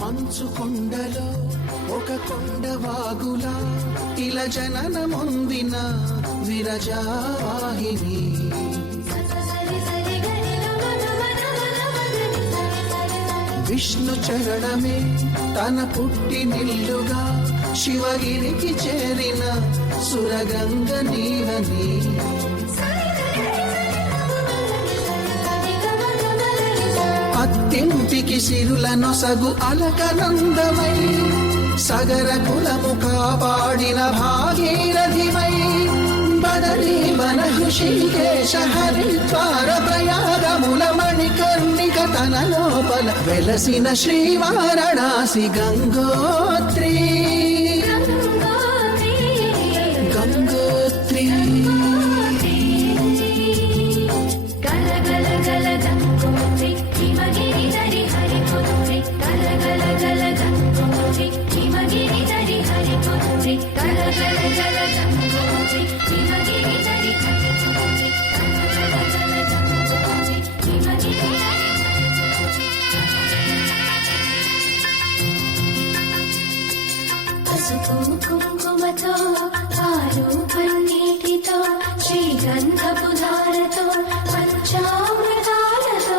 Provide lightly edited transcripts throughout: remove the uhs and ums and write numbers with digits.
మంచు కొండలో ఒక కొండ వాగులా ఇలా జననమొందిన విరజావాహిని విష్ణు చరణమే తన పుట్టినిల్లుగా శివగిరికి చేరిన సురగంగ నీవని అత్తింటికి సిరుల నొసగు అలకనందమై సగర కులము కాపాడిన భాగీరథివై బదరీ వన హృషికేశ హరిద్వార ప్రయాగముల మణికర్ణిక తన లోపల వెలసిన శ్రీవారణాసి గంగోత్రి గంగోత్రి కుంకుమతో పాలు పన్నీటితో శ్రీగంధపు ధారతో పంచామృతాలతో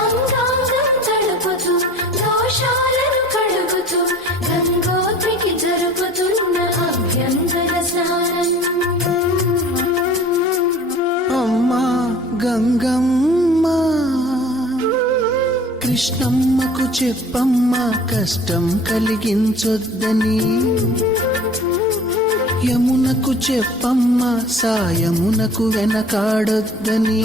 అంగాంగం తడుపుతూ దోషాలను కడుగుతూ గంగోత్రికి జరుపుతున్న అభ్యంగర స్నానం. అమ్మా గంగమ్మ కృష్ణమ్మకు చెప్పమ్మా కష్టం కలిగించొద్దని యమునకు చెప్పమ్మా సాయమునకు వెనకాడొద్దని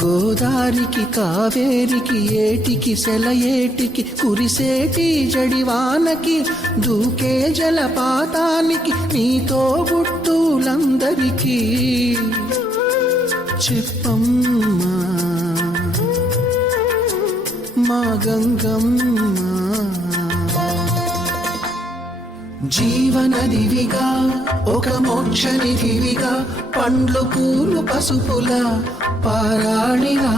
గోదారికి కావేరికి ఏటికి సెలయేటికి కురిసేటి జడివానకి దూకే జలపాతానికి నీతో గుట్టులందరికీ చెప్పమ్మా మా గంగమ్మ జీవనదివిగా ఒక మోక్షనిధివిగా పండ్లు పూలు పసుపుల పారాణిగా